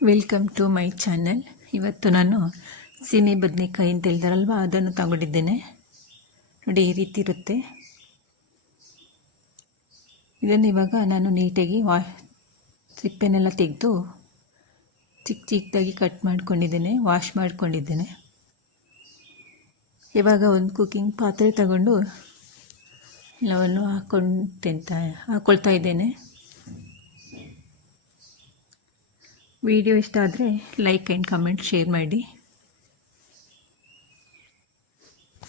Welcome to my channel. ಇವತ್ತು ನಾನು ಸೀಮೆ ಬದನೆಕಾಯಿ ಅಂತ ಹೇಳ್ತಾರಲ್ವ ಅದನ್ನು ತಗೊಂಡಿದ್ದೇನೆ. ನೋಡಿ, ಈ ರೀತಿ ಇರುತ್ತೆ. ಇದನ್ನು ಇವಾಗ ನಾನು ನೀಟಾಗಿ ಸಿಪ್ಪೆನೆಲ್ಲ ತೆಗೆದು ಚಿಕ್ಕ ಚಿಕ್ಕದಾಗಿ ಕಟ್ ಮಾಡ್ಕೊಂಡಿದ್ದೇನೆ, ವಾಶ್ ಮಾಡ್ಕೊಂಡಿದ್ದೇನೆ. ಇವಾಗ ಒಂದು ಕುಕ್ಕಿಂಗ್ ಪಾತ್ರೆ ತಗೊಂಡು ಎಲ್ಲವನ್ನು ಹಾಕ್ಕೊಳ್ತಾ ಇದ್ದೇನೆ. ವಿಡಿಯೋ ಇಷ್ಟ ಆದರೆ ಲೈಕ್ ಆ್ಯಂಡ್ ಕಮೆಂಟ್ ಶೇರ್ ಮಾಡಿ.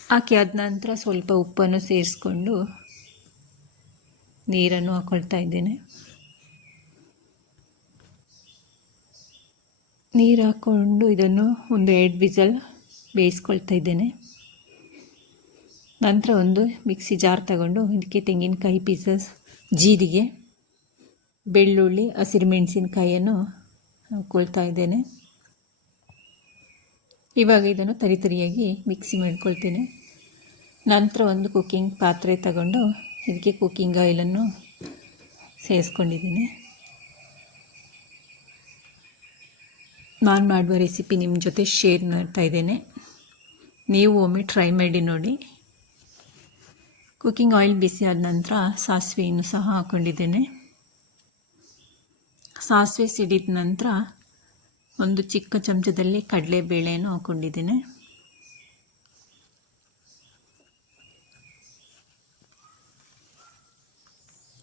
ಹಾಕಿ ಆದ ನಂತರ ಸ್ವಲ್ಪ ಉಪ್ಪನ್ನು ಸೇರಿಸ್ಕೊಂಡು ನೀರನ್ನು ಹಾಕ್ಕೊಳ್ತಾ ಇದ್ದೇನೆ. ನೀರು ಹಾಕ್ಕೊಂಡು ಇದನ್ನು ಒಂದು 2 ವಿಸಲ್ ಬೇಯಿಸ್ಕೊಳ್ತಾ ಇದ್ದೇನೆ. ನಂತರ ಒಂದು ಮಿಕ್ಸಿ ಜಾರ್ ತಗೊಂಡು ಇದಕ್ಕೆ ತೆಂಗಿನಕಾಯಿ ಪೀಸಸ್, ಜೀರಿಗೆ, ಬೆಳ್ಳುಳ್ಳಿ, ಹಸಿರು ಮೆಣಸಿನಕಾಯಿಯನ್ನು ಹಾಕ್ಕೊಳ್ತಾ ಇದ್ದೇನೆ. ಇವಾಗ ಇದನ್ನು ತರಿಯಾಗಿ ಮಿಕ್ಸಿ ಮಾಡ್ಕೊಳ್ತೇನೆ. ನಂತರ ಒಂದು ಕುಕ್ಕಿಂಗ್ ಪಾತ್ರೆ ತಗೊಂಡು ಇದಕ್ಕೆ ಕುಕ್ಕಿಂಗ್ ಆಯಿಲನ್ನು ಸೇರಿಸ್ಕೊಂಡಿದ್ದೀನಿ. ನಾನು ಮಾಡುವ ರೆಸಿಪಿ ನಿಮ್ಮ ಜೊತೆ ಶೇರ್ ಮಾಡ್ತಾ ಇದ್ದೇನೆ. ನೀವು ಒಮ್ಮೆ ಟ್ರೈ ಮಾಡಿ ನೋಡಿ. ಕುಕ್ಕಿಂಗ್ ಆಯಿಲ್ ಬಿಸಿ ಆದ ನಂತರ ಸಾಸಿವೆಯನ್ನು ಸಹ ಹಾಕ್ಕೊಂಡಿದ್ದೇನೆ. ಸಾಸಿವೆ ಸಿಡಿದ ನಂತರ ಒಂದು ಚಿಕ್ಕ ಚಮಚದಲ್ಲಿ ಕಡಲೆಬೇಳೆಯನ್ನು ಹಾಕ್ಕೊಂಡಿದ್ದೇನೆ.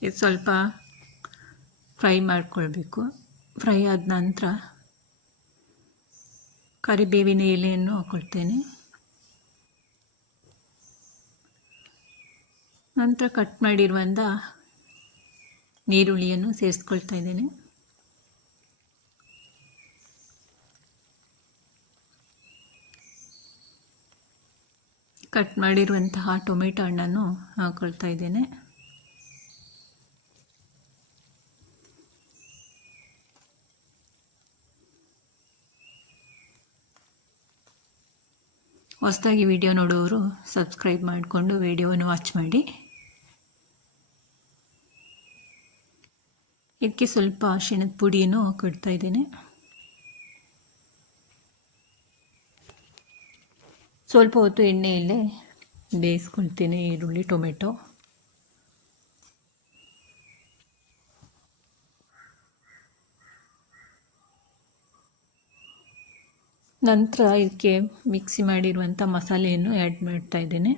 ಇದು ಸ್ವಲ್ಪ ಫ್ರೈ ಮಾಡಿಕೊಳ್ಬೇಕು. ಫ್ರೈ ಆದ ನಂತರ ಕರಿಬೇವಿನ ಎಲೆಯನ್ನು ಹಾಕ್ಕೊಳ್ತೇನೆ. ನಂತರ ಕಟ್ ಮಾಡಿರುವಂಥ ಈರುಳ್ಳಿಯನ್ನು ಸೇರಿಸ್ಕೊಳ್ತಾ ಇದ್ದೇನೆ. ಕಟ್ ಮಾಡಿರುವಂತಹ ಟೊಮೆಟೊ ಹಣ್ಣನ್ನು ಹಾಕ್ಕೊಳ್ತಾ ಇದ್ದೇನೆ. ಹೊಸದಾಗಿ ವಿಡಿಯೋ ನೋಡುವವರು ಸಬ್ಸ್ಕ್ರೈಬ್ ಮಾಡಿಕೊಂಡು ವಿಡಿಯೋವನ್ನು ವಾಚ್ ಮಾಡಿ. ಇದಕ್ಕೆ ಸ್ವಲ್ಪ ಅರಿಶಿಣದ ಪುಡಿಯನ್ನು ಹಾಕ್ಕೊಳ್ತಾ ಇದ್ದೇನೆ. ಸ್ವಲ್ಪ ಹೊತ್ತು ಎಣ್ಣೆಯಲ್ಲೇ ಬೇಯಿಸ್ಕೊಳ್ತೀನಿ ಈರುಳ್ಳಿ, ಟೊಮೆಟೊ. ನಂತರ ಇದಕ್ಕೆ ಮಿಕ್ಸಿ ಮಾಡಿರುವಂಥ ಮಸಾಲೆಯನ್ನು ಆ್ಯಡ್ ಮಾಡ್ತಾ ಇದ್ದೇನೆ.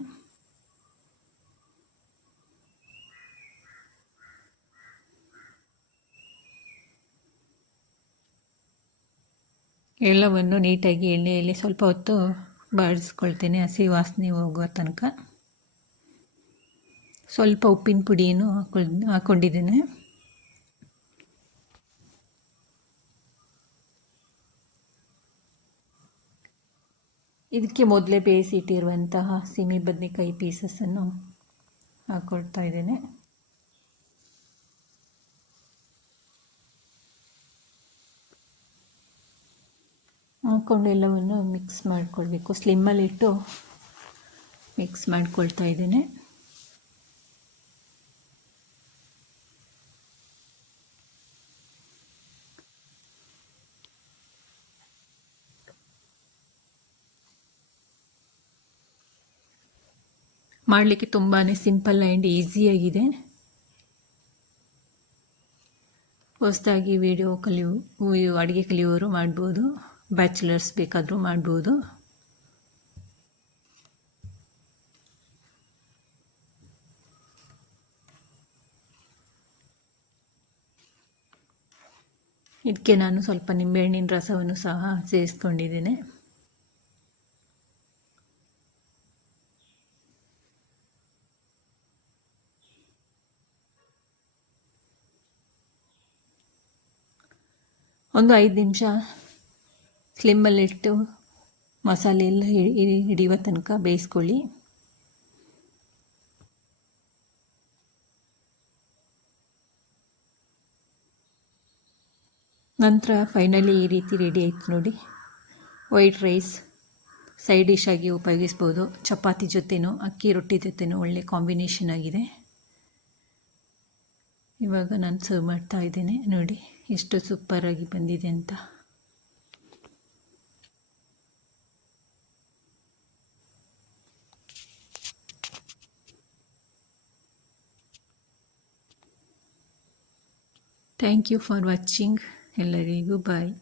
ಎಲ್ಲವನ್ನು ನೀಟಾಗಿ ಎಣ್ಣೆಯಲ್ಲಿ ಸ್ವಲ್ಪ ಹೊತ್ತು ಬಾಡಿಸ್ಕೊಳ್ತೇನೆ, ಹಸಿ ವಾಸನೆ ಹೋಗುವ ತನಕ. ಸ್ವಲ್ಪ ಉಪ್ಪಿನ ಪುಡಿಯನ್ನು ಹಾಕ್ಕೊಂಡಿದ್ದೇನೆ. ಇದಕ್ಕೆ ಮೊದಲೇ ಬೇಯಿಸಿಟ್ಟಿರುವಂತಹ ಸೀಮೆ ಬದನೆಕಾಯಿ ಪೀಸಸ್ಸನ್ನು ಹಾಕ್ಕೊಳ್ತಾ ಇದ್ದೇನೆ. ಹಾಕ್ಕೊಂಡು ಎಲ್ಲವನ್ನು ಮಿಕ್ಸ್ ಮಾಡಿಕೊಳ್ಬೇಕು. ಸ್ಲಿಮ್ಮಲ್ಲಿಟ್ಟು ಮಿಕ್ಸ್ ಮಾಡ್ಕೊಳ್ತಾ ಇದ್ದೇನೆ. ಮಾಡಲಿಕ್ಕೆ ತುಂಬಾ ಸಿಂಪಲ್ ಆ್ಯಂಡ್ ಈಸಿಯಾಗಿದೆ. ಹೊಸದಾಗಿ ಅಡುಗೆ ಕಲಿಯುವವರು ಮಾಡ್ಬೋದು, ಬ್ಯಾಚುಲರ್ಸ್ ಬೇಕಾದರೂ ಮಾಡ್ಬೋದು. ಇದಕ್ಕೆ ನಾನು ಸ್ವಲ್ಪ ನಿಂಬೆಹಣ್ಣಿನ ರಸವನ್ನು ಸಹ ಸೇರಿಸ್ಕೊಂಡಿದ್ದೇನೆ. ಒಂದು 5 ನಿಮಿಷ ಸ್ಲಿಮ್ಮಲ್ಲಿಟ್ಟು ಮಸಾಲೆ ಎಲ್ಲ ಹಿಡಿಯುವ ತನಕ ಬೇಯಿಸ್ಕೊಳ್ಳಿ. ನಂತರ ಫೈನಲಿ ಈ ರೀತಿ ರೆಡಿ ಆಯಿತು ನೋಡಿ. ವೈಟ್ ರೈಸ್ ಸೈಡ್ ಡಿಶ್ ಆಗಿ ಉಪಯೋಗಿಸ್ಬೋದು. ಚಪಾತಿ ಜೊತೆನೋ ಅಕ್ಕಿ ರೊಟ್ಟಿ ಜೊತೆನೋ ಒಳ್ಳೆ ಕಾಂಬಿನೇಷನ್ ಆಗಿದೆ. ಇವಾಗ ನಾನು ಸರ್ವ್ ಮಾಡ್ತಾ ಇದ್ದೇನೆ. ನೋಡಿ ಎಷ್ಟು ಸೂಪರಾಗಿ ಬಂದಿದೆ ಅಂತ. Thank you for watching. ಎಲ್ಲರಿಗೂ ಬಾಯ್.